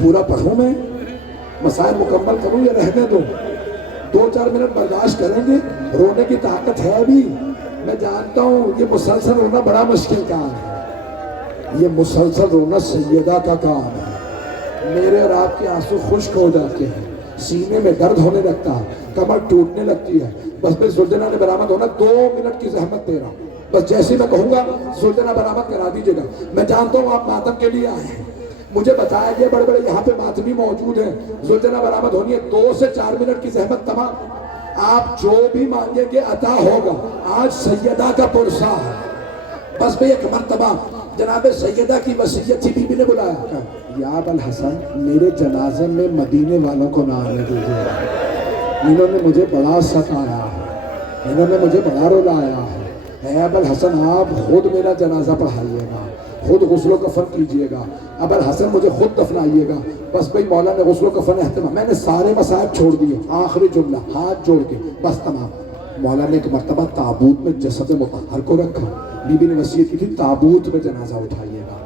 پورا پڑھوں میں؟ مسائل مکمل کروں یا رہنے دو؟ 2-4 منٹ برداشت کریں گے؟ رونے کی طاقت ہے بھی؟ میں جانتا ہوں یہ مسلسل رونا بڑا مشکل کام ہے، یہ مسلسل رونا سیدہ کا کام ہے۔ میرے اور آپ کے آنسو خشک ہو جاتے ہیں، سینے میں درد ہونے لگتا ہے، کمر ٹوٹنے لگتی ہے۔ بس میں زلجنہ نے برآمد ہونا 2 منٹ کی زحمت دے رہا ہوں، بس جیسے میں کہوں گا زلجنہ برآمد کرا دیجیے گا۔ میں جانتا ہوں آپ ماتم کے لیے آئے ہیں، مجھے بتایا گیا بڑے بڑے یہاں پہ ماتمی موجود ہیں، زلجنہ برآمد ہونی ہے، 2 سے 4 منٹ کی زحمت تمام، آپ جو بھی مانگیں گے عطا ہوگا۔ آج سیدہ کا پرسہ ہے، بس میں ایک مرتبہ جناب سیدہ کی وصیت تھی، بی بی نے بلایا کہ یا ابا الحسن میرے جنازے میں مدینے والوں کو نہ آنے دیجیے، انہوں نے مجھے بڑا ستایا ہے، انہوں نے مجھے بڑا رلایا ہے، اے ابا الحسن آپ خود میرا جنازہ پڑھائیے گا، خود غسل و کفن کیجئے گا، ابا الحسن مجھے خود دفنائیے گا۔ بس بھئی مولا نے غسل و کفن اہتمام، میں نے سارے مصائب چھوڑ دیے، آخری جملہ ہاتھ جوڑ کے بس تمام۔ مولا نے ایک مرتبہ تابوت میں جسد مطہر کو رکھا، بی بی نے وصیت کی تھی تابوت میں جنازہ اٹھائیے گا،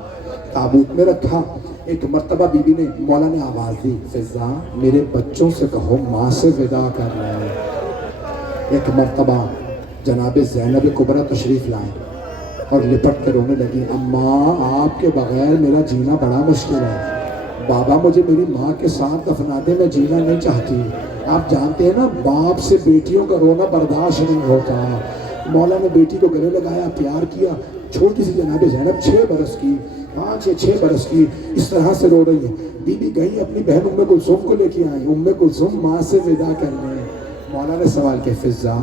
تابوت میں رکھا۔ ایک مرتبہ بی بی نے مولا نے آواز دی فضا میرے بچوں سے کہو ماں سے ودا کر لیں۔ ایک مرتبہ جناب زینب کبریٰ تشریف لائیں اور لپٹ کے رونے لگی، اماں آپ کے بغیر میرا جینا بڑا مشکل ہے، بابا مجھے میری ماں کے ساتھ دفنا دے، میں جینا نہیں چاہتی۔ آپ جانتے ہیں نا باپ سے بیٹیوں کا رونا برداشت نہیں ہوتا۔ مولا نے بیٹی کو گلے لگایا، پیار کیا، چھوٹی سی جناب زینب 6 برس کی، 5 یا 6 برس کی، اس طرح سے رو رہی ہے۔ بی بی گئی اپنی بہن ام کلثوم کو لے کے آئی، ام کلثوم ماں سے ودا کرنے۔ مولا نے سوال کیا فضا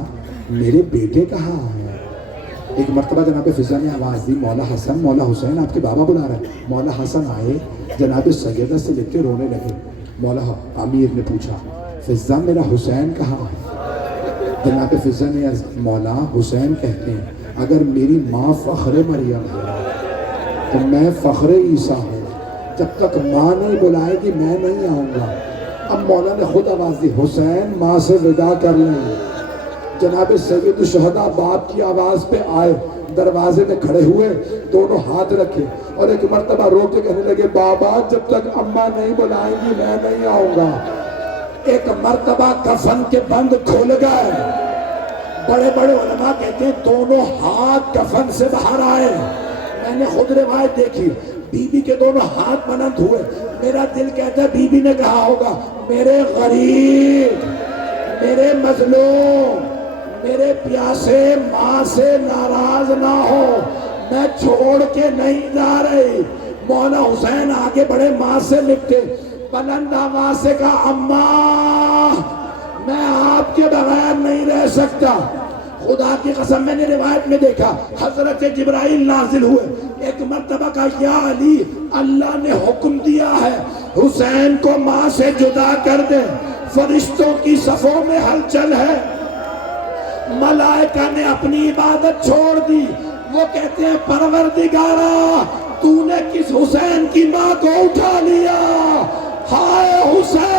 میرے بیٹے کہاں ہیں؟ ایک مرتبہ جناب فضا نے آواز دی مولا حسن مولا حسین آپ کے بابا بلا رہے ہیں۔ مولا حسن آئے، جناب سیدہ سے لے کے رونے لگے۔ مولا امیر نے پوچھا فضہ میرا حسین کہاں ہے؟ جناب فضہ نے مولا حسین کہتے ہیں اگر میری ماں فخر مریم ہے تو میں فخر عیسیٰ ہوں، جب تک ماں نہیں بلائے گی میں نہیں آؤں گا۔ اب مولا نے خود آواز دی حسین ماں سے ودا کر لیں۔ جناب سید الشہداء باپ کی آواز پہ آئے، دروازے میں کھڑے ہوئے، دونوں ہاتھ رکھے اور ایک مرتبہ رو کے کہنے لگے بابا جب تک اماں نہیں بلائیں گی میں نہیں آؤں گا۔ ایک مرتبہ کفن کے بند کھول گئے، بڑے بڑے علماء کہتے ہیں دونوں ہاتھ کفن سے باہر آئے۔ میں نے خود روایت دیکھی، بی بی کے دونوں ہاتھ بلند ہوئے، میرا دل کہتا ہے بی بی نے کہا ہوگا میرے غریب، میرے مظلوم، میرے پیاسے ماں سے ناراض نہ ہو، میں چھوڑ کے نہیں جا رہی۔ مولا حسین آگے بڑھے، ماں سے لپٹے، بلند آواز سے کہا اماں میں آپ کے بغیر نہیں رہ سکتا۔ خدا کی قسم میں نے روایت میں دیکھا حضرت جبرائیل نازل ہوئے، ایک مرتبہ کہا یا علی اللہ نے حکم دیا ہے حسین کو ماں سے جدا کر دے، فرشتوں کی صفوں میں ہلچل ہے، ملائکہ نے اپنی عبادت چھوڑ دی، وہ کہتے ہیں پروردگارا تو نے کس حسین کی ماں کو اٹھا لیا، ہائے حسین